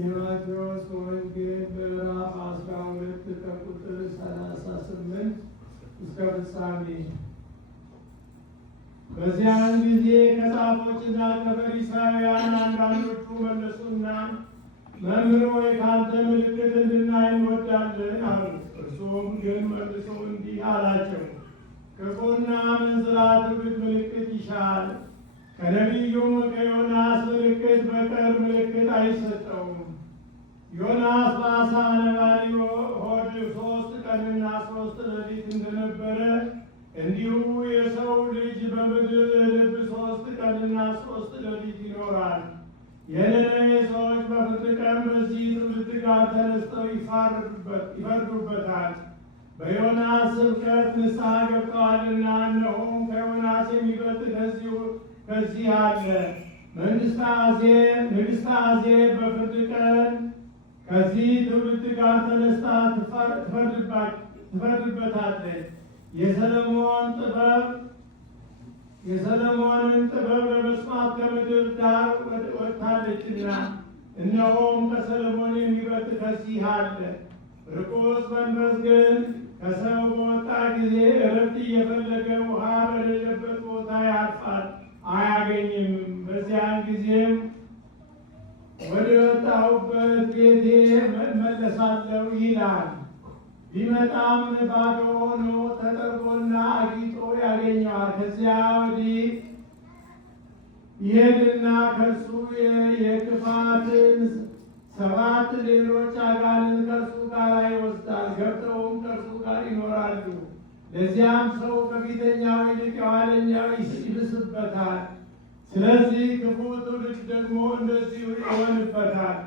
የማቴዎስ ወንጌል ምዕራፍ 12 ከቁጥር 38 እስከ ፍጻሜ። በዚያን ጊዜ ከጻፎችና ከፈሪሳውያን አንዳንዶቹ መለሱና መምህር ሆይ ከአንተ ምልክት እንድናይ እንወዳለን አሉት። እርሱም ግን መልሶ እንዲህ አላቸው፣ ክፉና አመንዝራ ትውልድ ምልክት ይሻል፣ ከነቢዩም ከዮናስ ምልክት በቀር ምልክት አይሰጠውም። ዮናስ በዓሣ ነባሪ ሆድ 3 ቀንና 3 ሌሊት እንደነበረ እንዲሁ የሰው ልጅ በምድር ልብ 3 ቀንና 3 ሌሊት ይኖራል። የነነዌ ሰዎች በፍርድ ቀን በዚህ ትውልድ ጋር ተነስተው ይፈርዱበታል። በዮናስ ስብከት ንስሐ ገብተዋልና፣ እነሆም ከዮናስ የሚበልጥ ከዚህ አለ። ንግሥተ አዜብ በፍርድ ቀን ከዚህ ትውልድ ጋር ተነስታ ትፈርድበታለች። የሰለሞንን ጥበብ ለመስማት ከምድር ዳር ወጥታለችና፣ እነሆም ከሰለሞን የሚበልጥ ከዚህ አለ። ርኩስ መንፈስ ግን ከሰው በወጣ ጊዜ እረፍት እየፈለገ ውሃ በሌለበት ቦታ ያልፋል፣ አያገኝም። በዚያን ጊዜም ወደ ወጣሁበት ቤቴ እመለሳለሁ ይላል። ቢመጣም ባዶ ሆኖ ተጠርጎና አጊጦ ያገኘዋል። ከዚያ ወዲህ ይሄድና ከእርሱ የክፋትን 7 ሌሎች አጋንንት ከእርሱ ጋር ይወስዳል። ገብተውም ከእርሱ ጋር ይኖራሉ። ለዚያም ሰው ከፊተኛው ይልቅ የኋለኛው ይብስበታል። ስለዚህ ክፉ ትውልድ ደግሞ እንደዚሁ ይሆንበታል።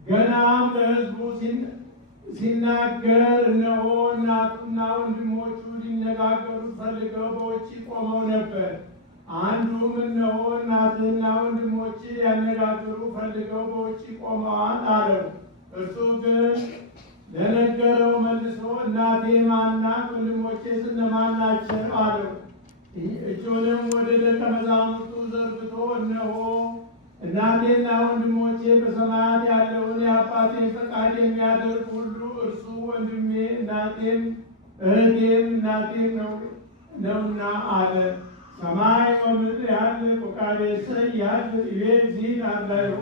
ገናም ለሕዝቡ ሲናገር እነሆ እናቱና ወንድሞቹ ሊነጋገሩ ፈልገው በውጭ ቆመው ነበር። አንዱም እነሆ እናትና ወንድሞች ሊያነጋግሩ ፈልገው በውጭ ቆመዋል አለው። እርሱ ግን ለነገረው መልሶ እናቴ ማን ናት? ወንድሞቼስ እነማን ናቸው? አለው። እጁንም ወደ ደቀ መዛሙርቱ ዘርግቶ እነሆ እናቴና ወንድሞቼ በሰማያት ያለውን የአባቴን ፈቃድ የሚያደርግ ሁሉ እርሱ ወንድሜ፣ እናቴም እህቴም እናቴም ነውና አለ። ሰማይ ወምድር ያለ ቁቃቤ ሰይ ያለ ይቤ ዚን አላይሆ